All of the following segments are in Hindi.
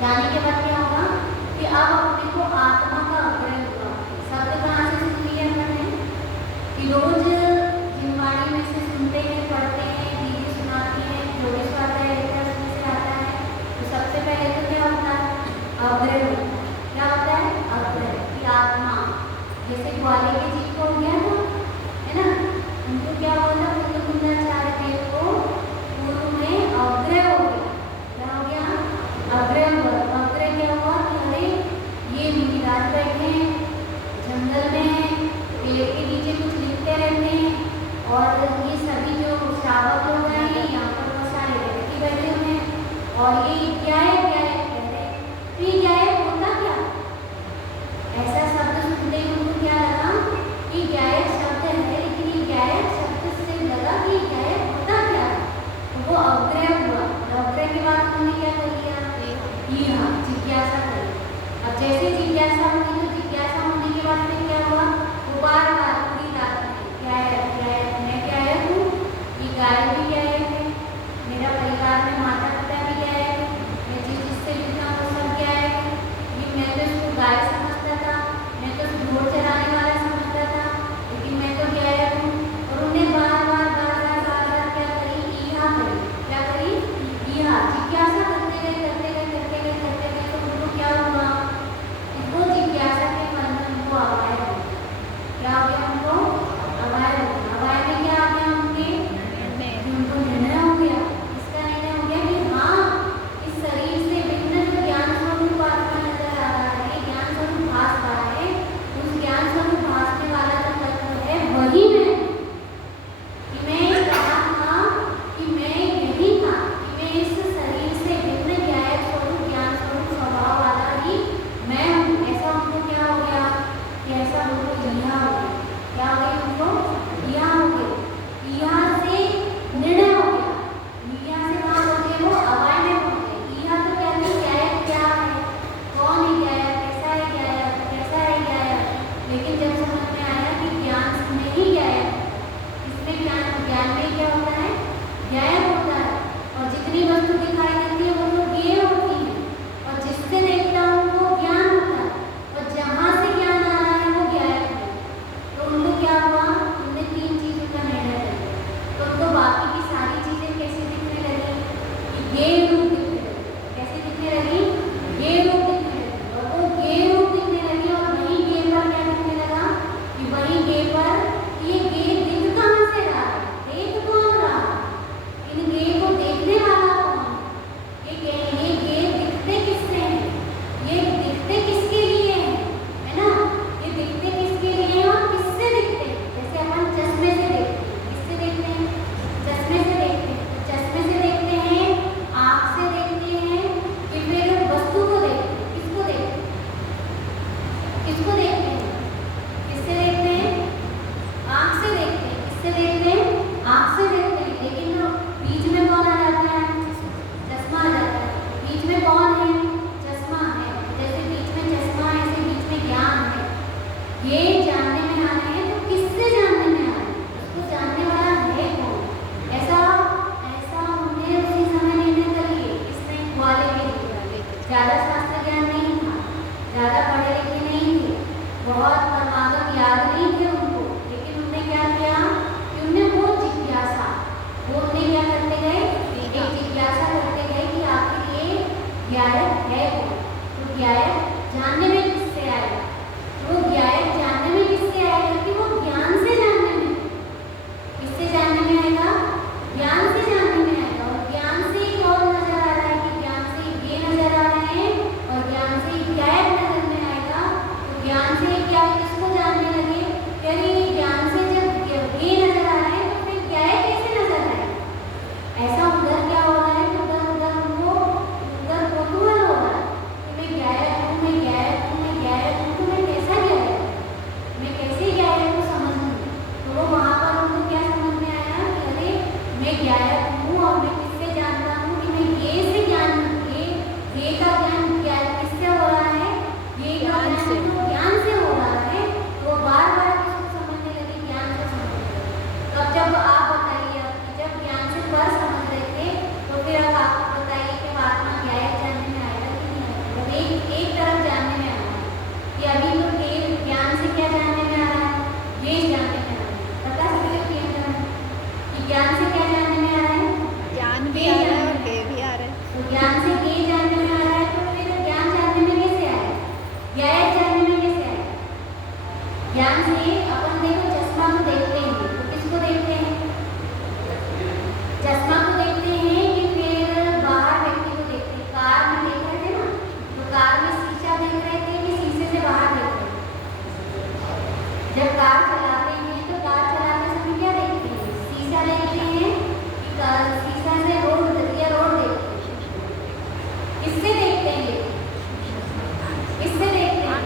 जाने के बाद क्या होगा कि अब अपने को आत्मा का अग्रह होगा। शब्द कहाँ से सुन लिया हमने कि रोज जिनवाणी में से सुनते हैं, पढ़ते हैं, दीदी सुनाती है, जो भी आता है उसमें से आता है। तो सबसे पहले तो क्या होता है? अग्रह होता है। क्या होता है? अग्रह की आत्मा। जैसे ग्वाले के जीव को हो गया ना, है ना, उनको क्या बोला? कुंदकुंदाचार्य देव को पूर्व में अग्रह हो गया। क्या हो गया? अग्रह हुआ। अग्रह क्या हुआ कि अरे ये मुनिराज बैठे हैं जंगल में, पेड़ के नीचे कुछ लिखते रहते हैं, और ये सभी जो श्रावक लोग हैं यहाँ पर बहुत सारे व्यक्ति बैठे हुए हैं, और ये क्या है क्या है कहते हैं। तो ये क्या है? होता क्या? ऐसा शब्द सुनते ही उनको क्या लगा कि गायक शब्द है, लेकिन ये गायक शब्द से लगा कि गायक होता क्या है। तो वो अग्रह हुआ। अग्रह के बाद उन्होंने क्या कर लिया? हाँ, जिज्ञासा करी। अब जैसे जिज्ञासा होगी तो जिज्ञासा होने के बाद फिर क्या हुआ? वो बार बार पूरी रात में क्या है मैं क्या है हूँ, ये गायक भी क्या है, मेरा परिवार में माता पिता भी क्या है, मैं जिससे जुड़ा वो सब क्या है। ये मैं तो इसको गाय समझता था, मैं तो ढोल चलाने वाला समझता था, लेकिन मैं तो क्या है हूँ। और उन्हें बार बार क्या करी? क्या करी? जिज्ञासा करते गए तो उनको क्या हुआ? वो जिज्ञासा के मन में उनको अवाय हो गया। क्या हो गया? उनको अवाय हो गया। अवाय में क्या आ गया? उनको निर्णय हो गया। इसका निर्णय हो गया कि हाँ, इस शरीर से भिन्न जो ज्ञान स्वरूप आत्मा नजर आ रहा है, ज्ञान स्वरूप भास रहा है, उस ज्ञान स्वरूप भासने वाला जो तत्व है वही मैं। कि मैं कहा था कि मैं यही था, कि मैं इस शरीर से भिन्न ज्ञायक स्वरूप ज्ञान स्वरूप स्वभाव वाला ही मैं हूँ। ऐसा उनको क्या हो गया कि ऐसा उनको यहाँ हो गया। क्या हो गया? उनको यहाँ हो गया। यहाँ से निर्णय हो गया। यहाँ से कहाँ हो गए? वो अवाय में हो गए। यहाँ तो कहते ज्ञायक क्या है, कौन है ज्ञायक, कैसा है ज्ञायक, कैसा है ज्ञायक। लेकिन जब समझ में आया कि ज्ञान में ही ज्ञायक, इसमें ज्ञान में क्या होता है? ज्ञायक होता है। और जितनी वस्तु दिखाई देती है वो तो ज्ञेय होती है, और जिससे देखता हूँ वो ज्ञान होता है, और जहाँ से ज्ञान आ रहा है वो ज्ञायक है। तो उनको क्या हुआ? उनने तीन चीजों का निर्णय लिया। तो उनको बाकी की सारी चीजें कैसे दिखने लगी? ज्ञेय रूप दिखने लगी। कैसे दिखने लगी? ज्ञेय रूप दिखने लगी। और वो ज्ञेय रूप दिखने लगी, और वही ज्ञेय पर क्या दिखने लगा कि वही ज्ञेय पर ये ज्ञेय दिख कहाँ से रहा है, देख कौन रहा है, इन ज्ञेय को देखने वाला कौन है, ये ज्ञेय दिखते किससे हैं, ये दिखते किसके लिए हैं, है ना। ये दिखते किसके लिए हैं और किससे दिखते हैं? जैसे अपन चश्मे से देखते हैं, किससे देखते हैं? चश्मे से देखते हैं। चश्मे से देखते हैं, आँख से देखते हैं, कि फिर वस्तु को देखते हैं। किसको देखते हैं? किसको देखते हैं? किससे देखते हैं? आँख से देखते हैं। किससे देखते हैं? आँख से देखते हैं। लेकिन बीच में कौन आ जाता है? चश्मा आ जाता है। बीच में कौन है? चश्मा है। जैसे बीच में चश्मा है, ऐसे बीच में ज्ञान है। ये जानने में आ रहे हैं, तो किससे जानने में आ रहे हैं? उसको जानने वाला है कौन? ऐसा हमने उसी समय निर्णय कर लिए। किसने? ग्वाले के लिए। ज़्यादा शास्त्र ज्ञान नहीं था, ज़्यादा पढ़े लिखे नहीं थे, बहुत परमागम याद नहीं थे उनको, लेकिन उन्होंने क्या किया कि उन्होंने वो जिज्ञासा, वो उन्हें क्या करते गए? एक जिज्ञासा करते गए कि आखिर ये ज्ञायक है कौन। तो ज्ञायक जानने में किससे आएगा? वो ज्ञायक जानने में किससे आएगा? कि वो ज्ञान से जानने में। किससे जानने में आएगा? ज्ञान से जानने में आएगा। और ज्ञान से ही कौन नजर आ रहा है? कि ज्ञान से ये नजर आ रहे हैं, और ज्ञान से ही ज्ञायक नजर में आएगा। तो ज्ञान से क्या किसको जानने लगे? यानी ज्ञान से जब ये नजर आ रहे हैं, तो फिर ज्ञायक कैसे नजर आए? ऐसा उधर क्या हो रहा है? उधर उधर वो उधर कौतूहल हो रहा है कि मैं ज्ञायक हूँ, मैं ज्ञायक हूँ, किससे देखते हैं? किससे देखते हैं?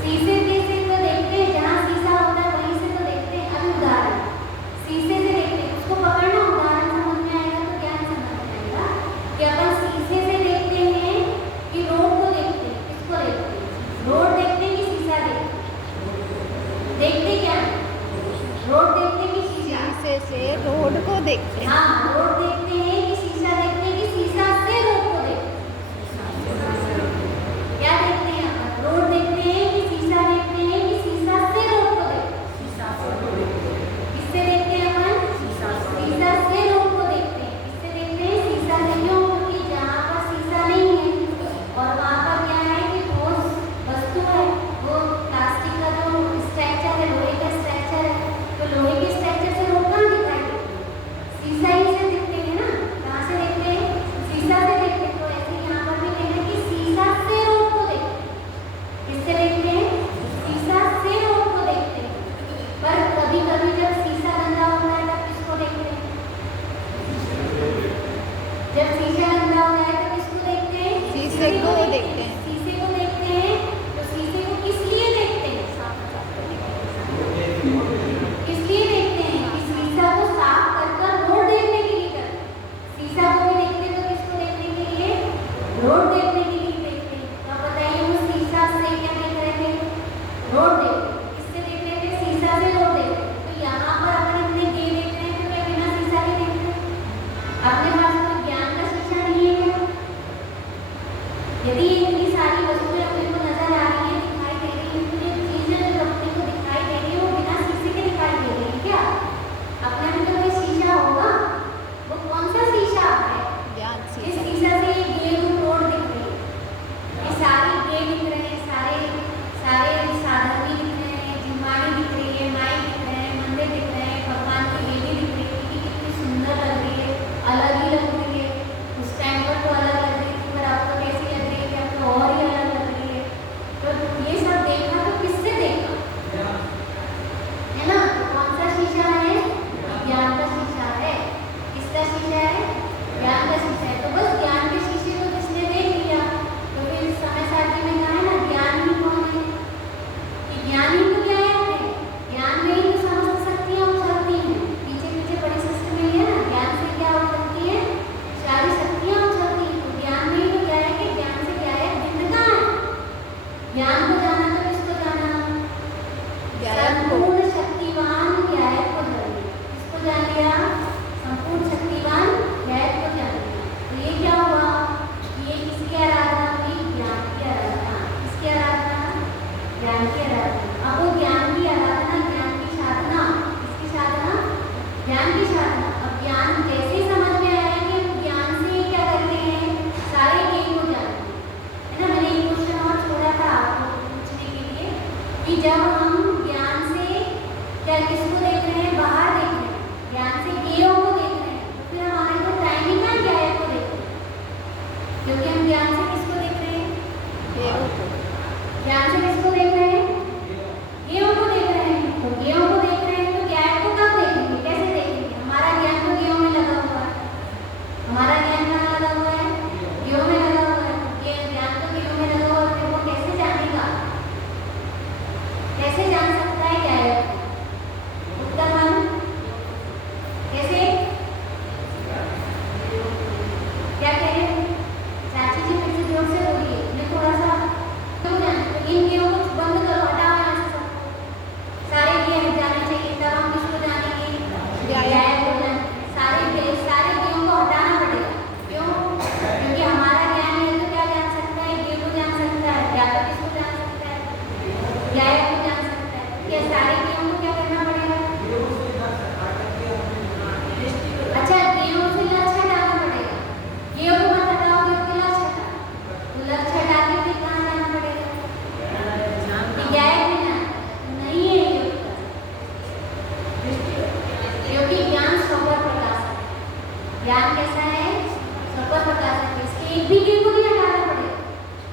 शीशे से तो देखते हैं, जहाँ शीशा होता है वहीं से तो देखते हैं। अभी उदाहरण, शीशे से देखते हैं, उसको पकड़ना, उदाहरण समझ में आएगा तो ज्ञान समझ में आएगा कि अपन शीशे से देखते हैं कि रोड को देखते हैं। किसको देखते हैं? रोड देखते हैं कि शीशा देखते क्या? रोड देखते हैं कि शीशा? शीशे से रोड को देखते हैं। हाँ, रोड देखते हैं कि शीशा देखते हैं कि शीशा से रोड को देखते हैं? क्या देखते हैं अपन? रोड देखते हैं कि शीशा देखते हैं कि शीशा से रोड को देखते हैं? किससे देखते हैं अपन? शीशा से रोड को देखते हैं। किससे देखते हैं? शीशा से। क्यों? क्योंकि जहाँ पर शीशा नहीं है और वहाँ पर क्या है कि ठोस वस्तु है, वो प्लास्टिक का जो स्ट्रक्चर है, लोहे का स्ट्रक्चर है, तो लोहे के स्ट्रक्चर से रोड कहाँ दिखाई देती है? शीशा ही से देखते हैं ना। कहाँ से देखते हैं? शीशा से देखते हैं। तो ऐसे यहाँ पर भी कहना है कि शीशा से रोड को देखते हैं। किससे देखते हैं? शीशा से रोड को देखते हैं। पर कभी कभी जब शीशा गंदा होता है तब किसको देखते हैं? जब शीशा गंदा होता है तब किसको देखते हैं? शीशे को देखते हैं। शीशे को देखते हैं। तो शीशे को किस लिए देखते हैं? किस लिए देखते हैं? कि शीशा को साफ कर रोड देखने के लिए करते हैं। शीशा को भी देखते हैं तो किसको देखने के लिए? रोड देखने के लिए देखते हैं। तो आप बताइए, वो शीशा से क्या देख रहे थे? रोड देख रहे थे। किससे देख रहे थे? शीशा से रोड देख रहे थे। तो यहाँ पर अपन इतने गे देख रहे हैं तो क्या बिना शीशा के देख रहे हैं? अपने पास कोई ज्ञान का शीशा नहीं है क्या? यदि इतनी सारी वस्तुएं अपने को नजर आ रही है, दिखाई दे रही है, तो ये चीजें जो अपने को दिखाई दे रही है वो बिना शीशे के दिखाई दे रही है क्या? अपने में तो कोई शीशा होगा। वो कौन सा शीशा है? ज्ञान इस शीशा। शीशा से ये गेम रोड दिख रही है, ये सारी गे दिख रहे हैं, सारे साधन भी दिख रहे हैं, जिम्माड़ी दिख रही है, माई दिख रहे हैं, मंदिर दिख रहे हैं, भगवान की बेदी दिख रही है कि कितनी सुंदर लग रही है, अलग ही लग रही है। उस टाइम पर तो अलग लग रही थी, पर आपको कैसी लग रही है? कि आपको और ही अलग लग रही है। तो ये सब देखा तो किससे देखा? है ना? तो कौन सा शीशा है? ज्ञान का शीशा है। किसका शीशा है? ज्ञान का शीशा है। तो बस ज्ञान के शीशे को जिसने देख लिया तो फिर समय सारणी में कहा है ना, ज्ञान ही कौन है? कि ज्ञान ही तो क्या है? ज्ञान में ही तो समस्त शक्तियाँ उछलती हैं। पीछे पीछे बड़ी सिस्टम में है ना, ज्ञान से क्या उछलती है? सारी शक्तियाँ उछलती हैं। तो ज्ञान में ही तो क्या है कि ज्ञान से क्या है? भिन्न कहाँ है? ज्ञान को जाना तो किसको जाना? संपूर्ण शक्तिवान ज्ञायक को जान लिया। किसको जान लिया? संपूर्ण शक्तिवान ज्ञायक को जान लिया। तो ये क्या हुआ? ये किसकी आराधना हुई? ज्ञान की आराधना। किसकी आराधना? ज्ञान की आराधना। अब वो ज्ञान की आराधना, ज्ञान की साधना, किसकी साधना? ज्ञान की साधना। अब ज्ञान कैसे समझ में आया कि हम ज्ञान से क्या करते हैं? सारे ज्ञान को जानते हैं। है ना? मैंने एक क्वेश्चन और छोड़ा था आपको पूछने के लिए कि जब हम ज्ञान से क्या किसको देख रहे हैं? बाहर देख रहे हैं, ज्ञान से ज्ञेयों को देख रहे हैं, तो फिर हमारे को टाइम ही कहाँ ज्ञायक को देख रहे हैं? क्योंकि हम ज्ञान से किसको देख रहे हैं? ज्ञान से किसको देख रहे हैं? ज्ञेयों को देख रहे हैं। तो ज्ञेयों को देख रहे हैं तो ज्ञायक को कब देखेंगे? कैसे देखेंगे? हमारा ज्ञान तो ज्ञेयों में लगा हुआ है। हमारा ज्ञान कहाँ लगा हुआ है? ज्ञेयों में लगा हुआ है। ये ज्ञान तो ज्ञेयों में लगा हुआ है, फिर वो कैसे जानेगा? कैसे जान सकता है ज्ञायक? उत्तर मानो। कैसे? क्या कह रहे हैं? चाची जी फिर से जोर से बोलिए, मैं थोड़ा सा क्यों जान? तो इन ज्ञेयों को बंद करो, हटाओ यहाँ से सबको। सारे ज्ञेय हट जाने चाहिए, तब हम किसको जानेंगे? ज्ञायक को जानेंगे। सारे ज्ञेयों को हटाना पड़ेगा। क्यों? क्योंकि हमारा ज्ञान है तो क्या जान सकता है? ज्ञेय को जान सकता है, या तो किसको जान सकता है? ज्ञायक को जान सकता है। क्या सारे ज्ञेयों को क्या करना पड़ेगा? अच्छा, ज्ञेयों से लक्ष्य हटाना पड़ेगा। ज्ञेयों को मत हटाओ, क्योंकि लक्ष्य हटा, तो लक्ष्य हटा के फिर कहाँ जाना पड़ेगा? ज्ञायक में जाना नहीं है ये उत्तर। क्योंकि ज्ञान स्वपर प्रकाश है। ज्ञान कैसा है? स्वपर प्रकाश है। इसके एक भी ज्ञेय को नहीं हटाना पड़ेगा,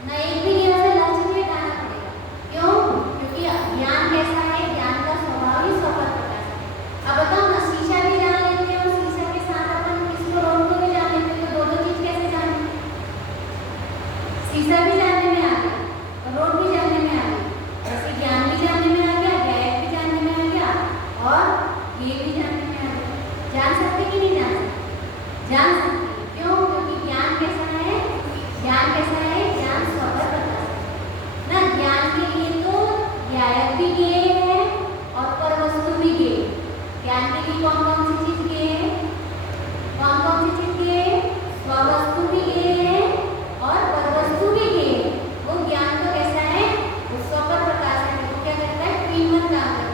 न एक भी ज्ञेय से लक्ष्य भी हटाना पड़ेगा। क्यों? क्योंकि ज्ञान कैसा है? ज्ञान का स्वभाव ही स्वपर प्रकाश है। अब बताओ ना, शीशा भी जान लेते हैं और शीशा के साथ अपन किसको रोड को भी जान लेते हैं, तो दो चीज कैसे जानेंगे? दिशा भी जानने में आ गया और रोड भी जानने में आ गया। ऐसे ज्ञान भी जानने में आ गया, गायक भी जानने में आ गया और ये भी जानने में आ गया। जान सकते कि नहीं जान सकते? जान सकते। क्यों? क्योंकि ज्ञान कैसा है? ज्ञान कैसा है? ज्ञान स्वतः प्रकाश है ना। ज्ञान के लिए तो गायक भी ज्ञेय है और परवस्तु भी ज्ञेय। ज्ञान के लिए कौन कौन सी चीज ज्ञेय है? कौन कौन सी चीज ज्ञेय है? स्ववस्तु भी ज्ञेय है और परवस्तु भी ज्ञेय है। वो ज्ञान तो कैसा है? वो स्वतः प्रकाश है। वो क्या करता है? ट्विन वन काम करता है।